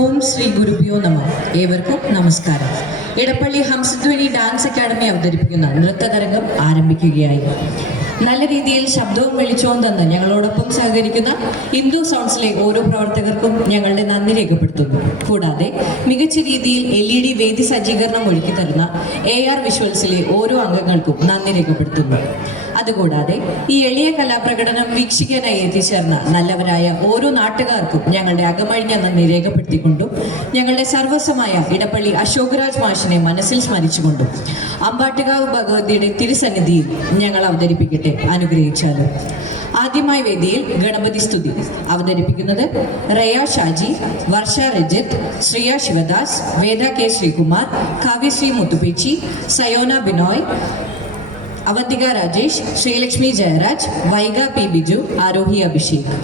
ഓം ശ്രീ ഗുരുഭ്യോ നമഃ. ഏവർക്കും നമസ്കാരം. ഇടപ്പള്ളി ഹംസധ്വനി ഡാൻസ് അക്കാദമി അവതരിപ്പിക്കുന്ന നൃത്തതരംഗം ആരംഭിക്കുകയായി. നല്ല രീതിയിൽ ശബ്ദവും വെളിച്ചവും തന്ന് ഞങ്ങളോടൊപ്പം സഹകരിക്കുന്ന ഹിന്ദു സൗണ്ട്സിലെ ഓരോ പ്രവർത്തകർക്കും ഞങ്ങളുടെ നന്ദി രേഖപ്പെടുത്തുന്നു. കൂടാതെ മികച്ച രീതിയിൽ LED വേദി സജ്ജീകരണം ഒരുക്കി തരുന്ന AR വിഷ്വൽസിലെ ഓരോ അംഗങ്ങൾക്കും നന്ദി രേഖപ്പെടുത്തുന്നു. അതുകൂടാതെ ഈ എളിയ കലാപ്രകടനം വീക്ഷിക്കാനായി എത്തിച്ചേർന്ന നല്ലവരായ ഓരോ നാട്ടുകാർക്കും ഞങ്ങളുടെ അകമഴിഞ്ഞ നന്ദി രേഖപ്പെടുത്തിക്കൊണ്ടും ഞങ്ങളുടെ സർവസ്വമായ ഇടപ്പള്ളി അശോകരാജ് മാഷിനെ മനസ്സിൽ സ്മരിച്ചുകൊണ്ടും അമ്പാട്ടുകാവ് ഭഗവതിയുടെ തിരുസന്നിധിയിൽ ഞങ്ങൾ അവതരിപ്പിക്കട്ടെ. അനുഗ്രഹിച്ചാലും. ആദ്യമായി വേദിയിൽ ഗണപതി സ്തുതി അവതരിപ്പിക്കുന്നത് റയ ഷാജി, വർഷ രജിത്ത്, ശ്രിയ ശിവദാസ്, വേദ കെ ശ്രീകുമാർ, കാവ്യശ്രീ മുത്തുപേച്ചി, സയോന ബിനോയ്, അവന്തിക രാജേഷ്, ശ്രീലക്ഷ്മി ജയരാജ്, വൈഗ പി ബിജു, ആരോഹി അഭിഷേക്.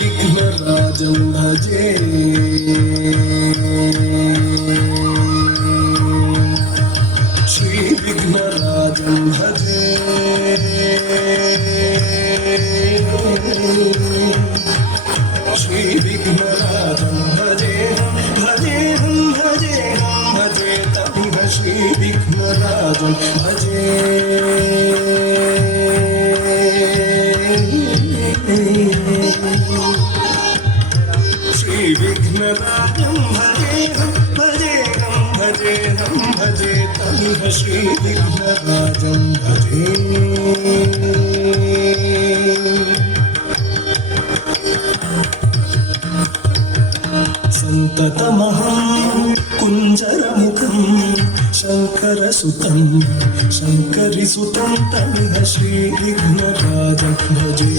विघ्नराजं भजे श्री विघ्नराजं भजे श्री विघ्नराजं भजे भजेहं भजेहं भजे तमिह श्री विघ्नराजं भजे विघ्नराजं भजेहं भजेहं भजेहं भजे तमिह श्री विघ्नराजं भजे सन्ततमहं कुञ्जरमुखं शङ्करसुतं शङ्करिसुतं तमिह श्री विघ्नराजं भजे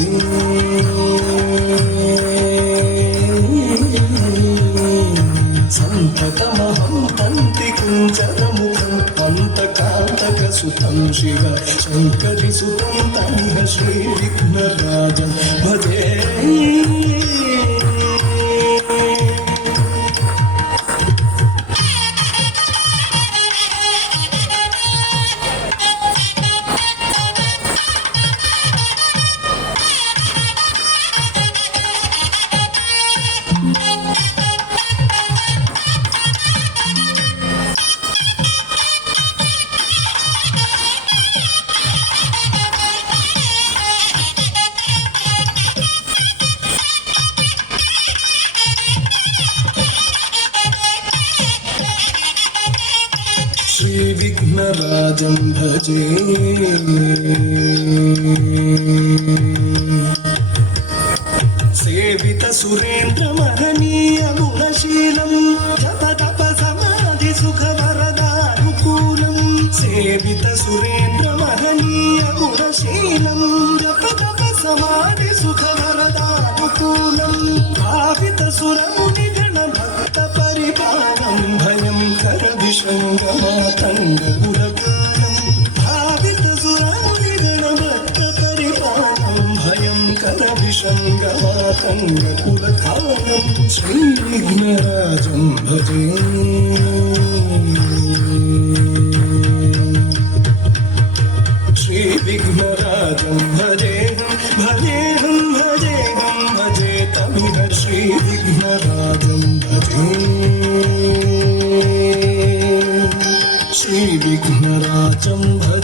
सन्ततमहं तन्तिकुञ्जरमुखं पन्तकान्तकसुतं शिव शङ्करिसुतं तमिह श्री विघ्नराजं भजे विघ्नराजं भजे सेवित सुरेन्द्र महनीय गुणशीलं जप तप समाधि सुख वरदानुकूलं सेवित सुरेन्द्र महनीय गुणशीलं जप तप समाधि सुख वरदानुकूलं भावित सुरमुनि गण शरणं श्रीविघ्नराजं भजे श्रीविघ्नराजं भजेऽहं भजेऽहं भजेऽहं भजेतमिह श्रीविघ्नराजं भजे श्रीविघ्नराजं भजे